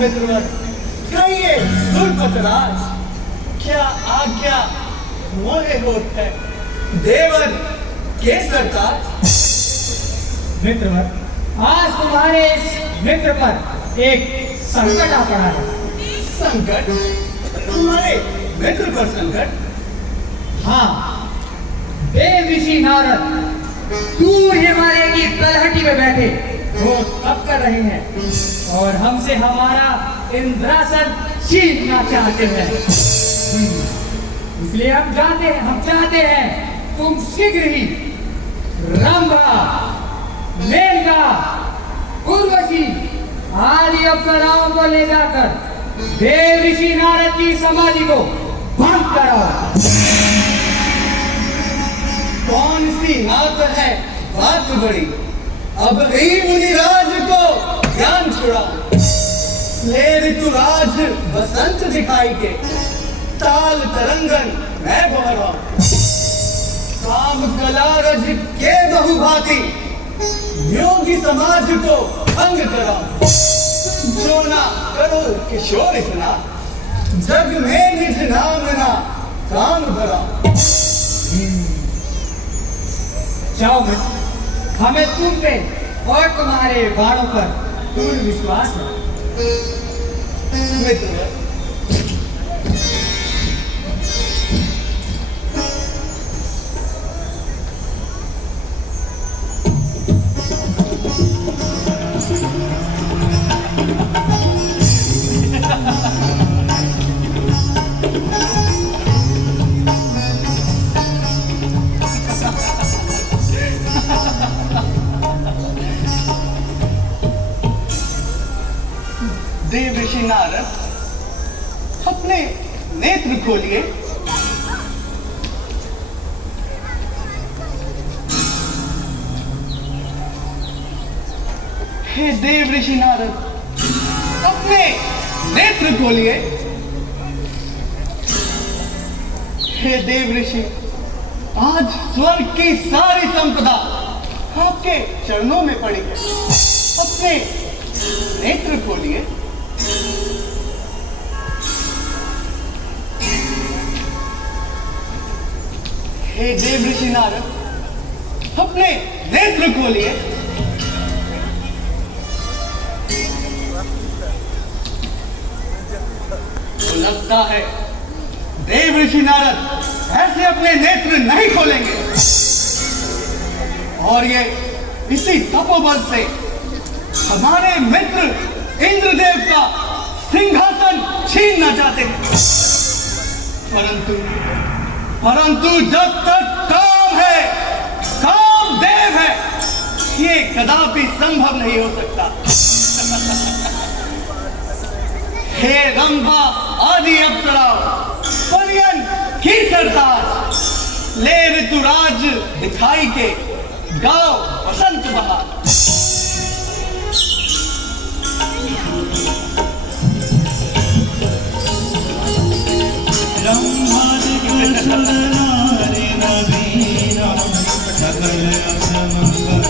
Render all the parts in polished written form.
मित्रवर, कहिए सुरपतराज, क्या आज्ञा मोहे होत है। देवर के सरकार। मित्रवर, आज तुम्हारे इस मित्र पर एक संकट आ पड़ा है। संकट? तुम्हारे मित्र पर संकट? हाँ, देव ऋषि नारद दूर हिमालय की तलहटी में बैठे वो तप कर रहे हैं और हमसे हमारा इंद्रासन छीनना चाहते हैं। इसलिए हम चाहते हैं तुम शीघ्र ही रंभा, मेनका, उर्वशी आदि अप्सराओं को ले जाकर देव ऋषि नारद की समाधि को भंग कराओ। कौन सी नात है बात बड़ी, अब ही मुनिराज को ज्ञान छुड़ा। ले ऋतुराज बसंत दिखाई के, ताल तरंगन मैं बहरा। काम कला रज के बहुभांति, योगी समाज को भंग करा। जो ना करो किशोर इतना, जग में निज नाम ना काम भरा। जाओ मित्र, हमें तुम पे और तुम्हारे बाणों पर पूर्ण विश्वास है। मित्र, देव ऋषि नारद, अपने नेत्र खोलिए। हे देव ऋषि नारद, अपने नेत्र खोलिए। हे देव ऋषि, आज स्वर्ग की सारी संपदा आपके चरणों में पड़ी है। अपने नेत्र खोलिए। हे देव ऋषि नारद, अपने नेत्र खोलिए। तो लगता है देव ऋषि नारद ऐसे अपने नेत्र नहीं खोलेंगे और ये इसी तपोबल से हमारे मित्र इंद्रदेव का सिंहासन छीनना चाहते हैं। परंतु जब तक काम है, काम देव है, ये कदापि संभव नहीं हो सकता। हे रंभा आदि अप्सरा, परियन की सरताज, ले ऋतुराज दिखाई के गाओ बसंत बहार। सुरनारी नवीना सकल असमंगला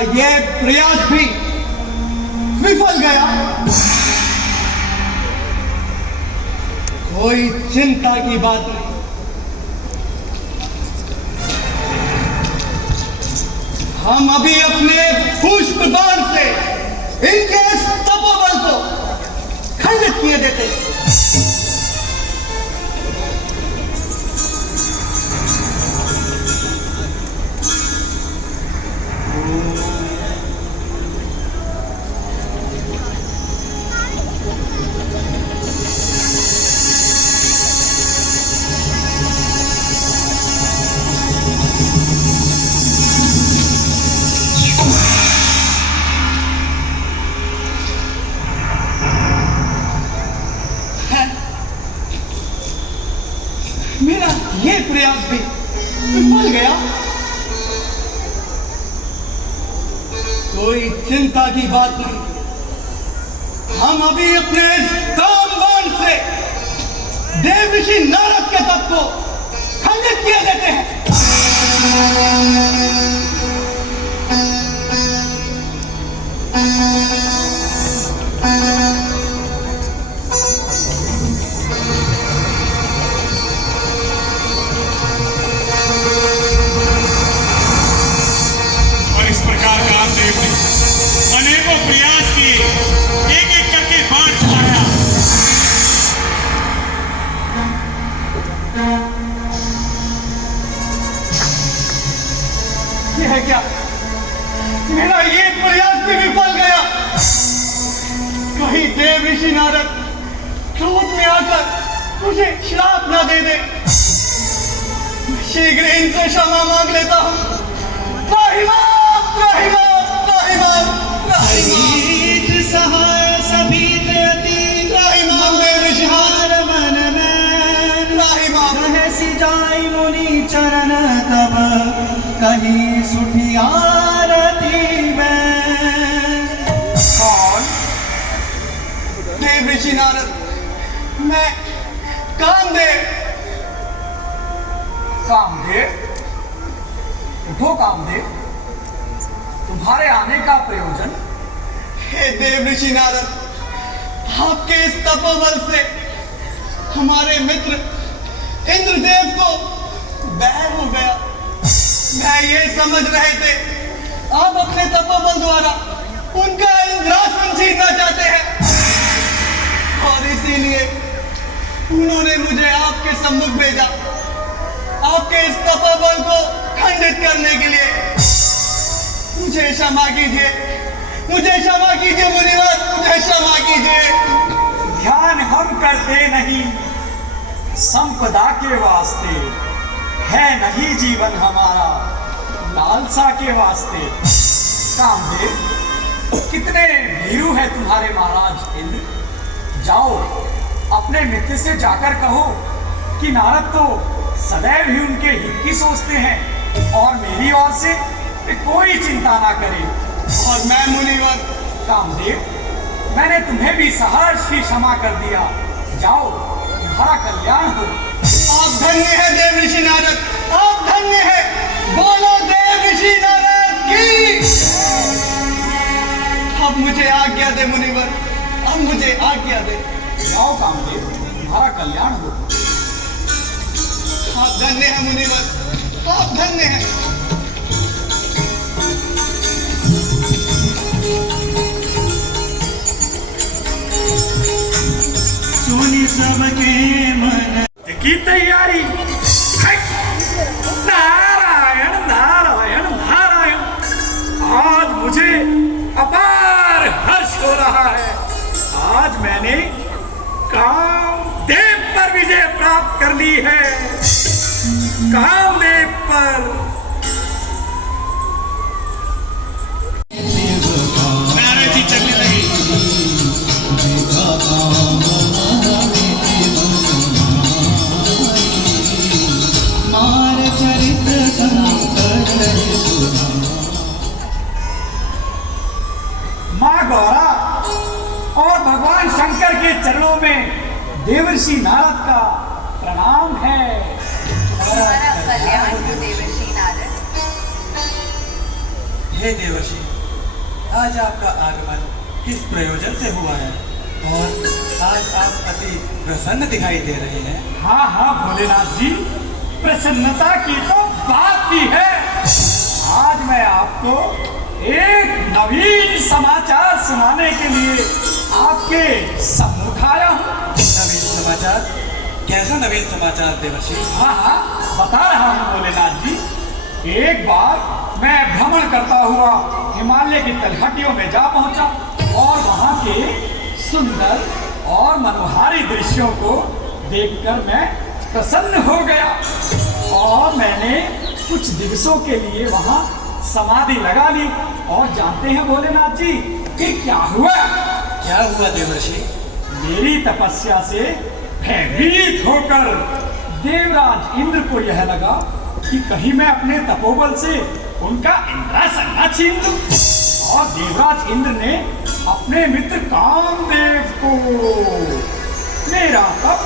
यह प्रयास भी विफल गया। कोई चिंता की बात नहीं। हम अभी अपने पुष्प बाण से इनके इस तपोबल को खंडित किए देते हैं। मेरा ये प्रयास भी विफल गया। कोई चिंता की बात नहीं। हम अभी अपने इस कामबाण से देव ऋषि नारद के तप को खंडित किए देते हैं। अनेकों प्रयास किए, एक एक करके बाण चलाया। यह है क्या? मेरा ये प्रयास भी विफल गया। कहीं देव ऋषि नारद क्रोध में आकर मुझे श्राप ना दे दे। मैं शीघ्र इनसे क्षमा मांग लेता हूँ। सहाय सभी मन में रहसी जाई मुनि चरण तब कहीं सुठी आरती में। कौन? देव ऋषि नारद, मैं कामदेव। कामदेव? उठो कामदेव, तुम्हारे आने का प्रयोजन? हे देव ऋषि नारद, आपके इस तपोबल से हमारे मित्र इंद्रदेव को बैर हो गया। मैं ये समझ रहे थे आप अपने तपोबल द्वारा उनका इंद्रासन छीनना चाहते हैं, और इसीलिए उन्होंने मुझे आपके सम्मुख भेजा, आपके इस तपोबल को खंडित करने के लिए। मुझे क्षमा कीजिए, मुझे क्षमा कीजिए मुनिवर, मुझे क्षमा कीजिए। ध्यान हम करते नहीं, संपदा के वास्ते है नहीं जीवन हमारा, लालसा के वास्ते। कामदेव, कितने भीरू है तुम्हारे महाराज इंद्र। जाओ अपने मित्र से जाकर कहो कि नारद तो सदैव ही उनके हित की सोचते हैं और मेरी ओर से कोई चिंता ना करे। और मैं मुनिवर? कामदेव, मैंने तुम्हें भी सहर्ष ही क्षमा कर दिया। जाओ, तुम्हारा कल्याण हो। आप धन्य है देव ऋषि नारद, आप धन्य है। बोलो देव ऋषि नारद की। अब मुझे आज्ञा दे मुनिवर, अब मुझे आज्ञा दे। जाओ कामदेव, तुम्हारा कल्याण हो। आप धन्य है मुनिवर, आप धन्य है। सुनी सबके मन की तैयारी। नारायण नारायण नारायण, आज मुझे अपार हर्ष हो रहा है। आज मैंने कामदेव पर विजय प्राप्त कर ली है। कामदेव पर। नारद जी चलने लगे। माँ गौरा और भगवान शंकर के चरणों में देवर्षि नारद का प्रणाम है। तुम्हारा कल्याण हो देवर्षि नारद। हे देवर्षि, आज आपका आगमन किस प्रयोजन से हुआ है और आज आप अति प्रसन्न दिखाई दे रहे हैं। हाँ हाँ भोलेनाथ जी, प्रसन्नता की तो बात ही है। आज मैं आपको एक नवीन समाचार सुनाने के लिए आपके सम्मुख आया हूँ। नवीन समाचार? कैसा नवीन समाचार देवर्षि? हाँ हाँ बता रहा हूँ भोलेनाथ जी। एक बार मैं भ्रमण करता हुआ हिमालय की तलहटियों में जा पहुंचा और वहां के सुंदर और मनोहारी दृश्यों को देखकर मैं प्रसन्न हो गया और मैंने कुछ दिवसों के लिए वहां समाधि लगा ली। और जानते हैं भोलेनाथ जी कि क्या हुआ? क्या हुआ देवर्षि? मेरी तपस्या से भयभीत होकर देवराज इंद्र को यह लगा कि कहीं मैं अपने तपोबल से उनका इंद्रासन न छीन लूं। और देवराज इंद्र ने अपने मित्र कामदेव को मेरा तप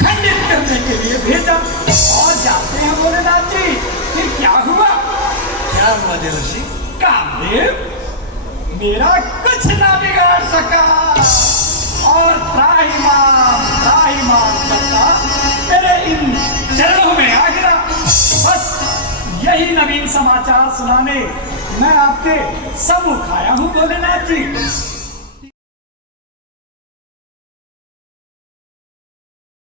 खंडित करने के लिए भेजा। और जानते हैं भोलेनाथ जी कि क्या हुआ? क्या हुआ देवर्षि? कामदेव मेरा कुछ ना बिगाड़ सका और त्राहिमाम करता मेरे इन चरणों में आ गिरा। बस यही नवीन समाचार सुनाने मैं आपके सम्मुख आया हूँ भोलेनाथ जी।